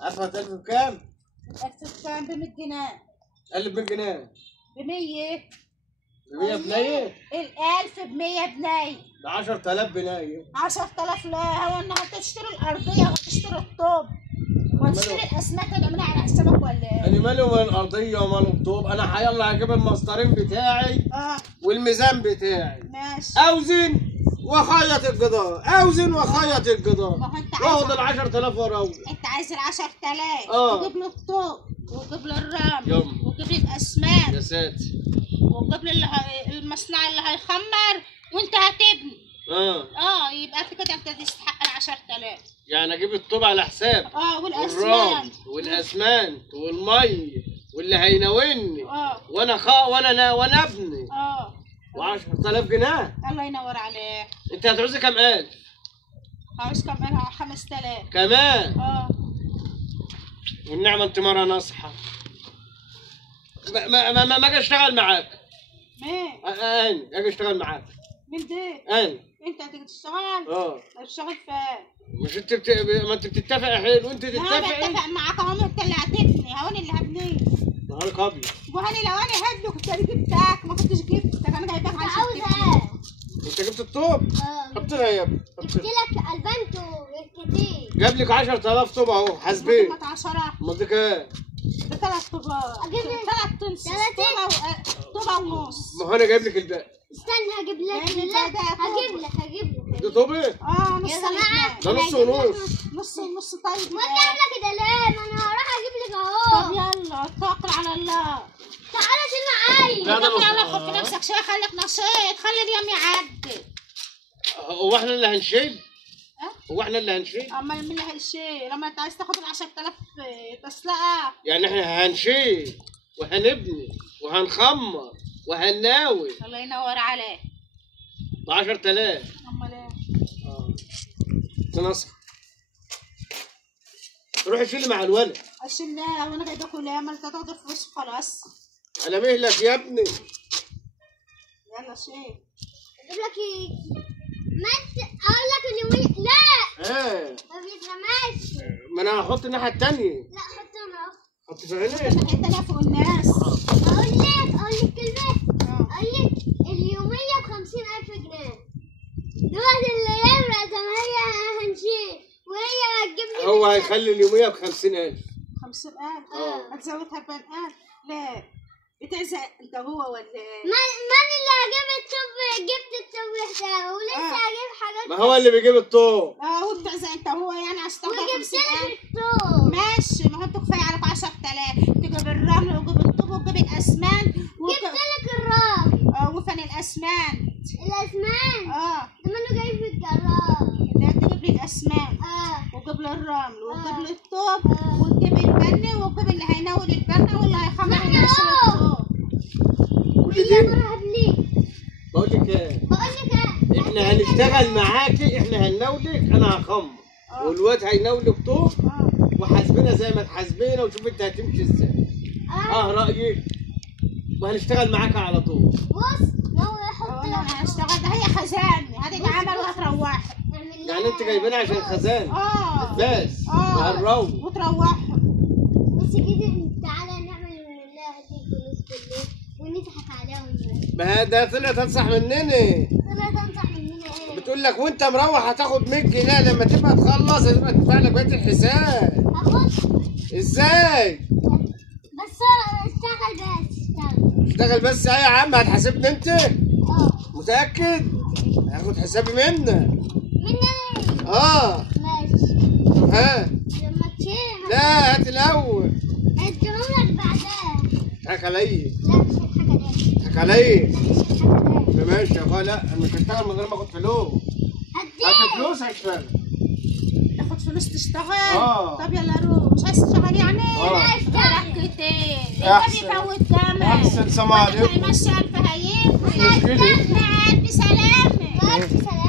عارفه هتقلب بكام؟ هتقلب بكام؟ ب 100 جنيه. قلب 100 جنيه. ب 100. ب 100 بنيه؟ ال1000 ب 100 بنيه. ب 10000 بنيه. 10000 لا، هو انها هتشتري الارضيه وهتشتري الطوب وهتشتري الاسماك هتعملها على حسابك ولا ايه؟ انا مالي ومال الارضيه ومال الطوب، انا يلا هجيب المسطرين بتاعي والميزان بتاعي. ماشي. اوزن واخيط الجدار، اوزن واخيط الجدار. ما هو انت واخد ال 10000 واروح. انت عايز ال 10000 وتجيب له الطوب وتجيب له الرمل وتجيب له الاسماك يا ساتر وتجيب له المصنع اللي هيخمر وانت هتبني. يبقى انت كده انت تستحق ال 10000. يعني اجيب الطوب على حساب والاسمنت والاسمنت والمي واللي هيناولني وانا ابني. 10000 جنيه. الله ينور عليك. انت هتعوزي كام الف؟ عاوز كام الف؟ 5000 كمان. والنعمه انت مره ناصحه. ما اجي اشتغل معاك. مين؟ انا اجي اشتغل معاك. مين دي؟ انا. انت هتيجي تشتغل؟ تشتغل فين؟ مش انت ما انت بتتفق يا حلو وانت تتفق. انا بتفق معاك اهو، انت اللي هتبني، هو انا اللي هبنيه. نهارك ابيض. وهاني لو انا هبني كنت انا جبتك، ما كنتش جبتك، انا جايبك عشان عاوزها. انت جبت الطوب؟ حط لها يا ابني. جبت لك البنتو كتير. جاب لك 10000 طوب اهو حاسبين. 10 امال دي كام؟ ده 3 طوبات. اجيب لك 3 طوبة ونص. ما هو انا جايب لك الباقي. استنى هجيب لك. هجيب لك. ده طوب ايه؟ نص. ده نص ونص. نص طيب. ما تعمل كده ليه؟ ما انا هروح اجيب لك اهو. طب يلا توكل على الله. تعالى شيل معايا. توكل على الله، خد في نفسك شويه، خليك نشيط، خلي اليوم يعدي. هو احنا اللي هنشيل؟ هو احنا اللي هنشيل؟ امال مين اللي هيشيل؟ لما انت عايز تاخد ال 10000 تسلقه. يعني احنا هنشيل وهنبني وهنخمر وهنناول. الله ينور عليك. ب 10000. امال ايه؟ تنصح. روحي شيلي مع الولد. اشيل ليه؟ وانا جايبه كلها؟ ما انت تاخد الفلوس وخلاص. على مهلك يا ابني. يلا شيل. اجيب لك ايه؟ اقول لك اليومين. لا ما بيترماش. ما انا هحط الناحيه الثانيه. لا حط انا. حط في عينيك. الناحيه الثانيه فوق الناس. اقول لك كلمه. اقول لك اليوميه ب 50000 جنيه. دلوقتي الايام زي ما هي هنشيل وهي هتجيب لي. هو هيخلي اليوميه ب 50000. 50000؟ هتزودها ب 100000؟ لا بتعزق انت هو ولا ايه؟ من اللي هجيب الطوب؟ جبت الطوب حسابه ولسه هجيب حاجات. ما هو اللي بيجيب الطوب. هو بتعزق انت هو يعني عشان تاخد 50000. وجبت لك الطوب. ماشي، ما هو انتوا كفايه عليكم 10000. تجيب الرمل وتجيب الطوب وتجيب الاسمنت. جبت لك الرمل. وفين الاسمنت؟ الاسمنت. ده منه جاي في الجرار. لا تجيب لي الاسمنت. وتجيب لي الرمل وتجيب لي الطوب وتجيب البن وتجيب اللي هيناول البن واللي هيخمر ويغسل الطوب. كل دي بقول لك ايه؟ احنا هنشتغل معاكي، احنا هنناولك، انا هخمر والواد هيناولك طوب وحاسبينا زي ما تحاسبينا وشوف انت هتمشي ازاي. رايك؟ وهنشتغل معاك على طول. بص لو يحط انا هشتغل، ده هي خزان هتتعمل وهتروح. يعني انت جايبينها عشان خزان؟ بس وهنروح وتروح. بس كده تعالى نعمل لله هدي الفلوس كلها ونضحك عليهم. ما ده طلعت تنصح مننا. طلعت تنصح مننا ايه؟ بتقول لك وانت مروح هتاخد 100 جنيه لما تبقى تخلص تبقى تدفع لك بقيه الحساب. هاخد. ازاي؟ بس اشتغل بس يا عم هتحاسبني انت؟ متأكد؟ هاخد حسابي منك. مني؟ ماشي. طب لما تشيل. لا هات الأول. هديهم لك بعدها. اضحك عليا. لا مش هضحك عليك. اضحك عليا. مش هضحك عليك. ماشي يا اخويا، لا انا مش هشتغل من غير ما اخد فلوس. هات فلوس هشتغل. تاخد فلوس تشتغل؟ طب يلا روح. مش عايز تشتغل يعني؟ لا اشتغل. ركتين. انت بيفوت جامد. احسن سلام عليكم. هيمشي 1000 هيجي. مش مشكلة. مع الف سلامة.